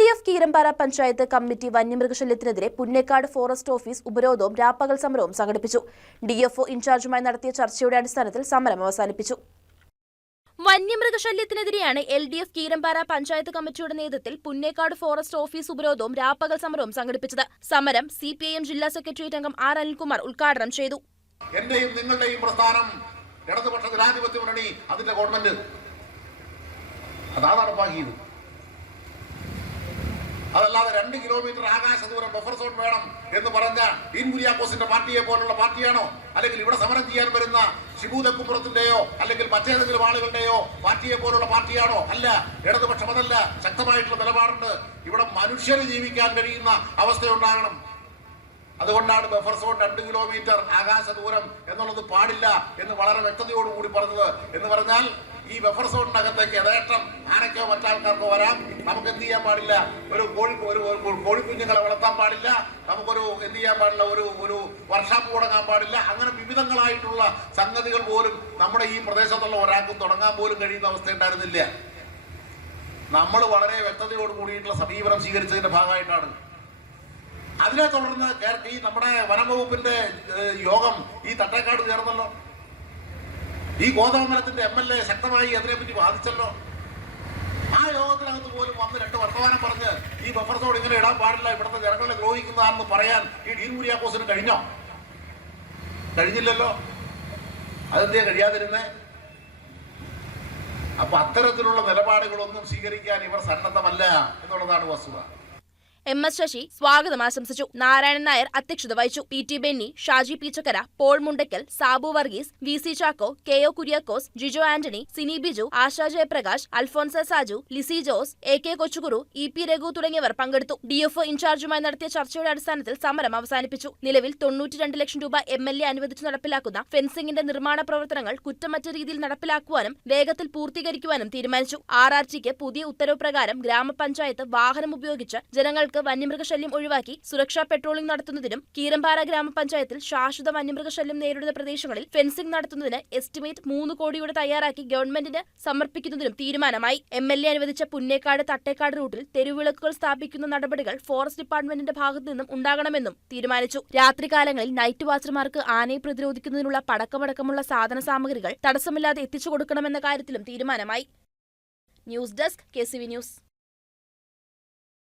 D F Keerampara panchayat committee വന്യമൃഗശല്യത്തിനെതിരെ Punnekkad forest office ഉപരോധവും രാപ്പകൽ സമരവും സംഘടിപ്പിച്ചു. ഡി എഫ് ഇൻചാർജുമായി നടത്തിയ ചർച്ചയുടെ അടിസ്ഥാനത്തിൽ സമരം അവസാനിപ്പിച്ചു. വന്യമൃഗശല്യത്തിനെതിരെയാണ് L D F Keerampara panchayat കമ്മിറ്റിയുടെ നേതൃത്വത്തിൽ പുന്നേക്കാട് ഫോറസ്റ്റ് ഓഫീസ് ഉപരോധവും രാപ്പകൽ സമരവും സംഘടിപ്പിച്ചത്. സമരം സി പി ഐ എം ജില്ലാ സെക്രട്ടേറിയറ്റ് അംഗം ആർ അനിൽകുമാർ ഉദ്ഘാടനം ചെയ്തു. എന്റെയും നിങ്ങളുടെയും പ്രസ്ഥാനം മുന്നണി അതിന്റെ ഗവൺമെന്റ്. അതാ നടപ്പാക്കിയത് അതല്ലാതെ രണ്ട് കിലോമീറ്റർ ആകാശ ദൂരം ബഫർ സോൺ വേണം എന്ന് പറഞ്ഞ ഡീൻ പാർട്ടിയെ പോലുള്ള പാർട്ടിയാണോ? അല്ലെങ്കിൽ ഇവിടെ സമരം ചെയ്യാൻ വരുന്ന ഷിബു അല്ലെങ്കിൽ മറ്റേതെങ്കിലും ആളുകളുടെയോ പാർട്ടിയെ പോലുള്ള പാർട്ടിയാണോ? അല്ല. ഇടതുപക്ഷം അതല്ല. ശക്തമായിട്ടുള്ള നിലപാടുണ്ട്. ഇവിടെ മനുഷ്യന് ജീവിക്കാൻ കഴിയുന്ന അവസ്ഥയുണ്ടാകണം. അതുകൊണ്ടാണ് ബഫർ സോൺ രണ്ട് കിലോമീറ്റർ ആകാശ ദൂരം എന്നുള്ളത് പാടില്ല എന്ന് വളരെ വ്യക്തതയോടുകൂടി പറഞ്ഞത്. എന്ന് പറഞ്ഞാൽ ഈ ബഫർ സോണിനകത്തേക്ക് യഥേഷ്ടം ആനയ്ക്കോ മറ്റാൾക്കാർക്കോ വരാം. നമുക്ക് എന്ത് ചെയ്യാൻ പാടില്ല? ഒരു കോഴി ഒരു കോഴിക്കുഞ്ഞുങ്ങളെ വളർത്താൻ പാടില്ല. നമുക്കൊരു എന്ത് ചെയ്യാൻ പാടില്ല? ഒരു ഒരു വർഷാപ്പ് തുടങ്ങാൻ പാടില്ല. അങ്ങനെ വിവിധങ്ങളായിട്ടുള്ള സംഗതികൾ പോലും നമ്മുടെ ഈ പ്രദേശത്തുള്ള ഒരാൾക്കും തുടങ്ങാൻ പോലും കഴിയുന്ന അവസ്ഥ ഉണ്ടായിരുന്നില്ല. നമ്മൾ വളരെ വ്യക്തതയോട് കൂടിയിട്ടുള്ള സമീപനം സ്വീകരിച്ചതിന്റെ ഭാഗമായിട്ടാണ്. അതിനെ തുടർന്ന് ഈ നമ്മുടെ വനം വകുപ്പിന്റെ യോഗം ഈ തട്ടേക്കാട് ചേർന്നല്ലോ. ഈ ഗോതമരത്തിന്റെ എം എൽ എ ശക്തമായി അതിനെപ്പറ്റി വാദിച്ചല്ലോ. ആ യോഗത്തിനകത്ത് പോലും വന്ന് രണ്ട് വർത്തമാനം പറഞ്ഞ് ഈ ബഫർ സോൺ ഇങ്ങനെ ഇടാൻ പാടില്ല ഇവിടുത്തെ ജനങ്ങളെ ദ്രോഹിക്കുന്നതാണെന്ന് പറയാൻ ഈ ഡീൻ കുര്യാക്കോസിന് കഴിഞ്ഞോ? കഴിഞ്ഞില്ലല്ലോ. അതെന്തേ കഴിയാതിരുന്നേ? അപ്പൊ അത്തരത്തിലുള്ള നിലപാടുകളൊന്നും സ്വീകരിക്കാൻ ഇവർ സന്നദ്ധമല്ല എന്നുള്ളതാണ് വസ്തുത. എം എസ് ശശി സ്വാഗതം ആശംസിച്ചു. നാരായണൻ നായർ അധ്യക്ഷത വഹിച്ചു. P T Benny Shaji Peechakkara Paul Mundakkal Sabu Varghese V C Chacko K O Kuriakose Jijo Antony Sini Biju Asha Jayaprakash Alphonsa Saju Lissy Jose A K Kochukuru E P Raghu തുടങ്ങിയവർ പങ്കെടുത്തു. D F ഇൻചാർജുമായി നടത്തിയ ചർച്ചയുടെ അടിസ്ഥാനത്തിൽ സമരം അവസാനിപ്പിച്ചു. നിലവിൽ തൊണ്ണൂറ്റിരണ്ട് ലക്ഷം രൂപ എം എൽ എ അനുവദിച്ചു നടപ്പിലാക്കുന്ന ഫെൻസിംഗിന്റെ നിർമ്മാണ പ്രവർത്തനങ്ങൾ കുറ്റമറ്റ രീതിയിൽ നടപ്പിലാക്കുവാനും വേഗത്തിൽ പൂർത്തീകരിക്കുവാനും തീരുമാനിച്ചു. ആർ ആർ ടിക്ക് പുതിയ ഉത്തരവ് പ്രകാരം ഗ്രാമപഞ്ചായത്ത് വാഹനം ഉപയോഗിച്ച് ജനങ്ങൾക്ക് വന്യമൃഗശല്യം ഒഴിവാക്കി സുരക്ഷാ പെട്രോളിംഗ് നടത്തുന്നതിനും കീരമ്പാറ ഗ്രാമപഞ്ചായത്തിൽ ശാശ്വത വന്യമൃഗശല്യം നേരിടുന്ന പ്രദേശങ്ങളിൽ ഫെൻസിംഗ് നടത്തുന്നതിന് എസ്റ്റിമേറ്റ് മൂന്ന് കോടിയുടെ തയ്യാറാക്കി ഗവൺമെന്റിന് സമർപ്പിക്കുന്നതിനും തീരുമാനമായി. എം എൽ എ അനുവദിച്ച പുന്നേക്കാട് തട്ടേക്കാട് റൂട്ടിൽ തെരുവിളക്കുകൾ സ്ഥാപിക്കുന്ന നടപടികൾ ഫോറസ്റ്റ് ഡിപ്പാർട്ട്മെന്റിന്റെ ഭാഗത്തു നിന്നും ഉണ്ടാകണമെന്നും തീരുമാനിച്ചു. രാത്രികാലങ്ങളിൽ നൈറ്റ് വാച്ചർമാർക്ക് ആനയെ പ്രതിരോധിക്കുന്നതിനുള്ള പടക്കമടക്കമുള്ള സാധന സാമഗ്രികൾ തടസ്സമില്ലാതെ എത്തിച്ചു കൊടുക്കണമെന്ന കാര്യത്തിലും തീരുമാനമായി. News desk K news.